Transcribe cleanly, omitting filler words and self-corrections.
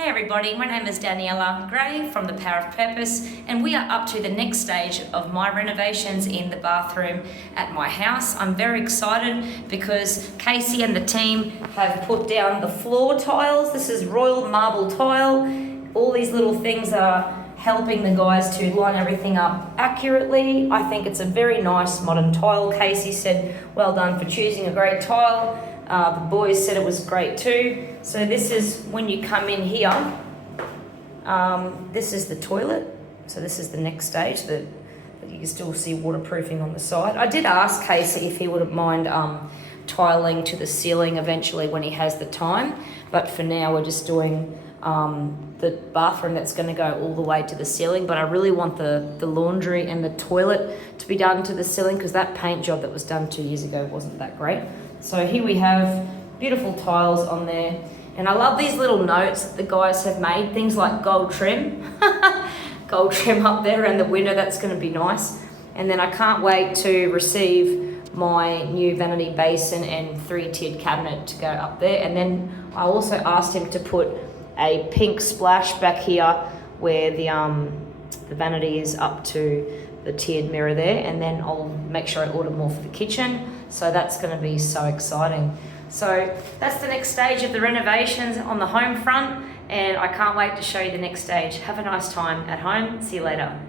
Hey everybody, my name is Daniela Gray from the Power of Purpose, and we are up to the next stage of my renovations in the bathroom at my house. I'm very excited because Casey and the team have put down the floor tiles. This is royal marble tile. All these little things are helping the guys to line everything up accurately. I think it's a very nice modern tile. Casey said, well done for choosing a great tile. The boys said it was great too. So this is when you come in here. This is the toilet. So this is the next stage that you can still see waterproofing on the side. I did ask Casey if he wouldn't mind tiling to the ceiling eventually when he has the time. But for now we're just doing the bathroom that's going to go all the way to the ceiling. But I really want the laundry and the toilet to be done to the ceiling because that paint job that was done 2 years ago wasn't that great. So here we have beautiful tiles on there. And I love these little notes that the guys have made, things like gold trim. Gold trim up there around the window, that's going to be nice. And then I can't wait to receive my new vanity basin and 3-tiered cabinet to go up there. And then I also asked him to put a pink splash back here where the vanity is up to the tiered mirror there, and then I'll make sure I order more for the kitchen. So that's going to be so exciting. So that's the next stage of the renovations on the home front, and I can't wait to show you the next stage. Have a nice time at home. See you later.